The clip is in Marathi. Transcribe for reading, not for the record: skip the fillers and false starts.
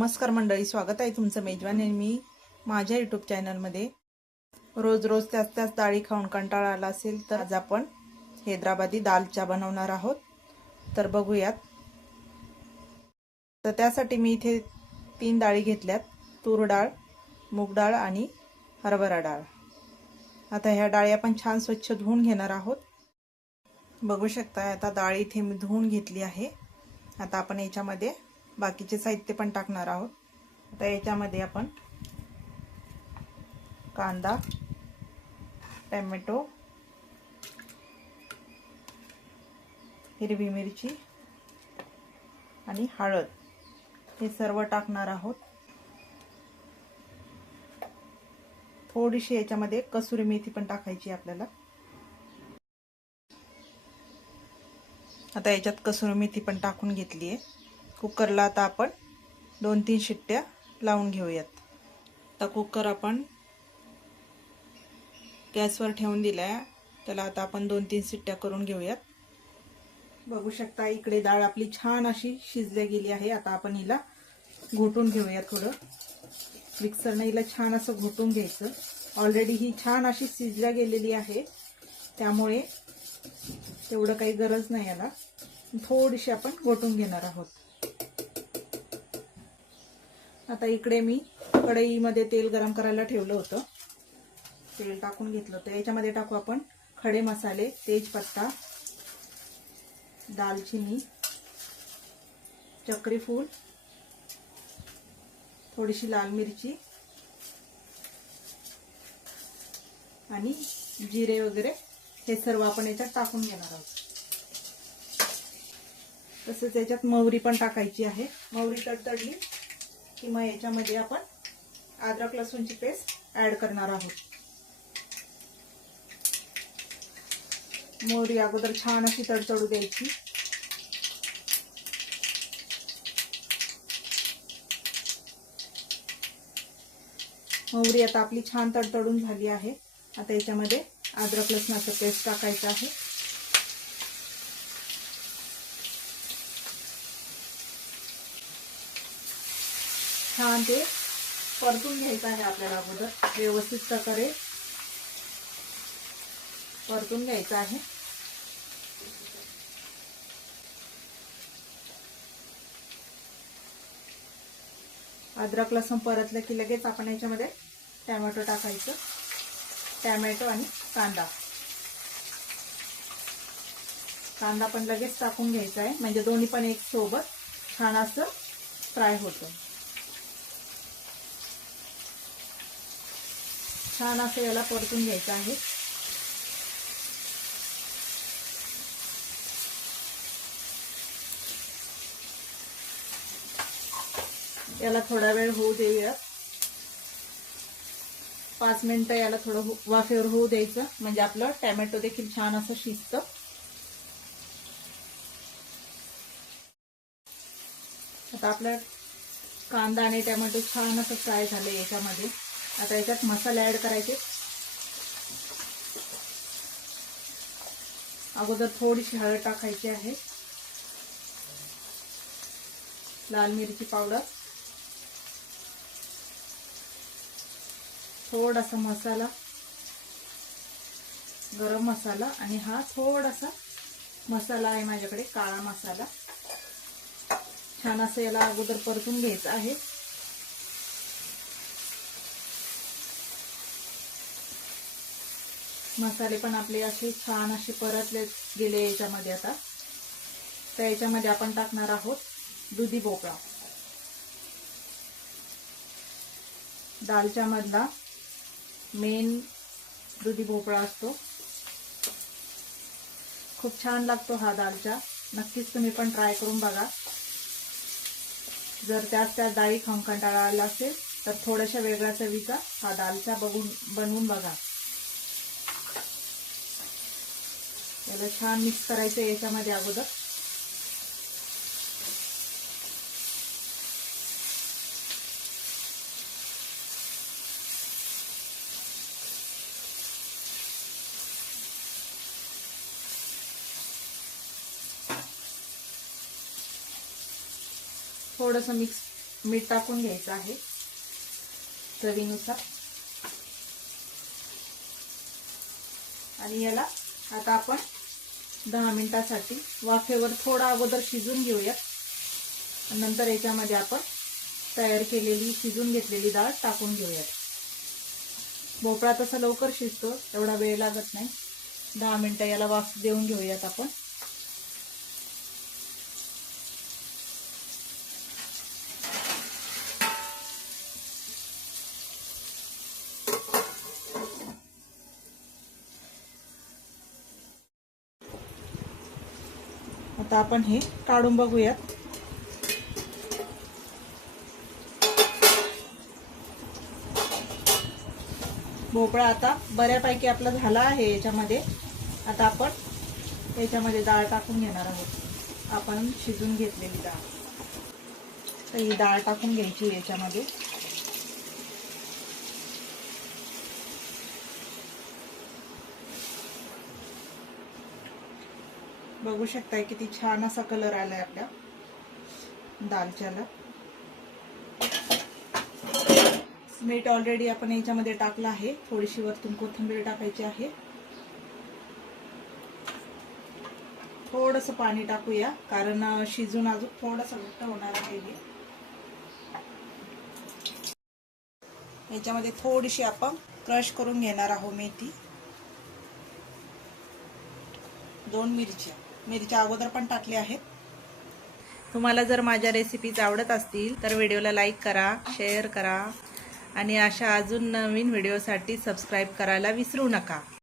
नमस्कार मंडळी, स्वागत आहे तुमचं मेजवानी मी माझ्या यूट्यूब चॅनलमध्ये। रोज रोज त्याच डाळी खाऊन कंटाळा आला असेल तर आज आपण हैदराबादी दालचा बनवणार आहोत। तर बघूयात। तर त्यासाठी मी इथे 3 डाळी घेतल्यात, तूर डाळ, मूग डाळ आणि हरभरा डाळ। आता ह्या डाळी आपण छान स्वच्छ धुवून घेणार आहोत। बघू शकता आता डाळ इथे मी धुवून घेतली आहे। आता आपण याच्यामध्ये बाकीचे साहित्य पण टाकणार आहोत। आता याच्यामध्ये आपण कांदा, टोमॅटो, हिरवी मिरची आणि हळद हे सर्व टाकणार आहोत। थोडीशी याच्यामध्ये कसुरी मेथी पण टाकायची आपल्याला। आता याच्यात कसुरी मेथी पण टाकून घेतली आहे। कुकरला आता आपण 2-3 शिट्ट्या लावून घेऊयात। आता कुकर आपण गॅसवर ठेवून दिलाय, त्याला आता आपण 2-3 शिट्ट्या करून घेऊयात। बघू शकता इकडे डाळ आपली छान अशी शिजली गेली आहे। आता आपण हिला घोटून घेऊया, थोडं मिक्सरने हिला छान असं घोटून घ्यायचं। ऑलरेडी ही छान अशी शिजल्या गेलेली आहे, त्यामुळे तेवढं काही गरज नाही याला, थोडीशी आपण घोटून घेणार आहोत। आता इकडे मी कढईमध्ये तेल गरम करायला ठेवलं होतं, तेल टाकून घेतलं होतं। याच्यामध्ये टाकू आपण खडे मसाले, तेजपत्ता, दालचिनी, चक्री फूल, थोडीशी लाल मिरची आणि जिरे वगैरे हे सर्व आपण याच्यात टाकून घेणार आहोत। तसेच याच्यात मोहरी पण टाकायची आहे। मोहरी तडतडली की मग याच्यामध्ये आपण अद्रक लसूणची पेस्ट ऍड करणार आहोत। मोहरी अगोदर छान अशी तडतडू द्यायची। मोहरी आता आपली छान तडतडून झाली आहे। आता याच्यामध्ये अद्रक लसणाचं पेस्ट टाकायचं आहे। छान ते परतून घ्यायचं आहे आपल्याला, अगोदर व्यवस्थित प्रकारे परतून घ्यायचं आहे। अद्रक लसूण परतलं की लगेच आपण याच्यामध्ये टोमॅटो टाकायचं। टोमॅटो आणि कांदा पण लगेच टाकून घ्यायचा आहे, म्हणजे दोन्ही पण एक सोबत छान असं फ्राय होतं। छान असं याला परतून घ्यायचं आहे। याला थोडा वेळ होऊ देऊया, 5 मिनिटं याला थोडं वाफेवर होऊ द्यायचं, म्हणजे आपलं टोमॅटो देखील छान असं शिजतं। आता आपला कांदा आणि टोमॅटो छान असं फ्राय झाले याच्यामध्ये। आता याच्यात मसाले ऍड करायचे। अगोदर थोडीशी हळद टाकायची आहे, लाल मिरची पावडर, थोडासा मसाला, गरम मसाला आणि हा थोडासा मसाला आहे माझ्याकडे, काळा मसाला। छान असं याला अगोदर परतून घ्यायचं आहे। मसाले पण आपले असे छान असे परतले गेले याच्यामध्ये। आता तर याच्यामध्ये आपण टाकणार आहोत दुधी भोपळा। दालच्या मधला मेन दुधी भोपळा असतो, खूप छान लागतो हा दालचा। नक्कीच तुम्ही पण ट्राय करून बघा। जर त्याच डाळी खाऊन कंटाळा आला असेल तर थोड्याशा वेगळ्या चवीचा हा दालचा बनवून बघा। याला छान मिक्स करायचं याच्यामध्ये अगोदर। थोडंसं मिक्स मीठ टाकून घ्यायचं आहे चवीनुसार. आणि याला आता आपण 10 मिनिटासाठी वाफेवर थोडा अगोदर शिजून घेऊयात. नंतर याच्यामध्ये आपण तयार केलेली शिजून घेतलेली डाळ टाकून घेऊयात. भोपळा तसा लवकर शिजतो, एवढा वेळ लागत नाही. 10 मिनिटं याला वाफ देऊन घेऊयात आपण. आता आपण हे काढून बघूयात. भोपळा आता बऱ्यापैकी आपला झाला आहे याच्यामध्ये. आता आपण याच्यामध्ये डाळ टाकून घेणार आहोत, आपण शिजून घेतलेली डाळ. तर ही डाळ टाकून घ्यायची याच्यामध्ये. बघू शकताय किती छान असा कलर आलाय आपल्या दालच्याला. मीठ ऑलरेडी आपण याच्यामध्ये टाकलं आहे. थोडीशी वरतून कोथिंबीर टाकायची आहे. थोडंसं पाणी टाकूया, कारण शिजून अजून थोडंसं घट्ट होणार आहे हे. याच्यामध्ये थोडीशी आपण क्रश करून घेणार आहोत मेथी. 2 मिरच्या अगोदर पण टाकल्या आहेत. तुम्हाला जर माझ्या रेसिपीज आवडत असतील तर व्हिडिओला लाईक करा, शेअर करा आणि अशा अजून नवीन व्हिडिओसाठी सबस्क्राईब करायला विसरू नका.